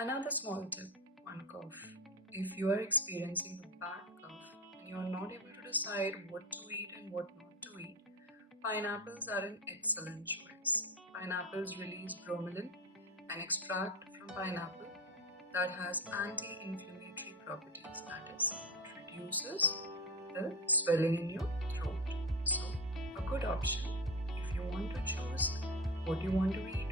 Another small tip on cough. If you are experiencing a bad cough and you are not able to decide what to eat and what not to eat, pineapples are an excellent choice. Pineapples release bromelain, an extract from pineapple that has anti-inflammatory properties. That is, it reduces the swelling in your throat. So, a good option if you want to choose what you want to eat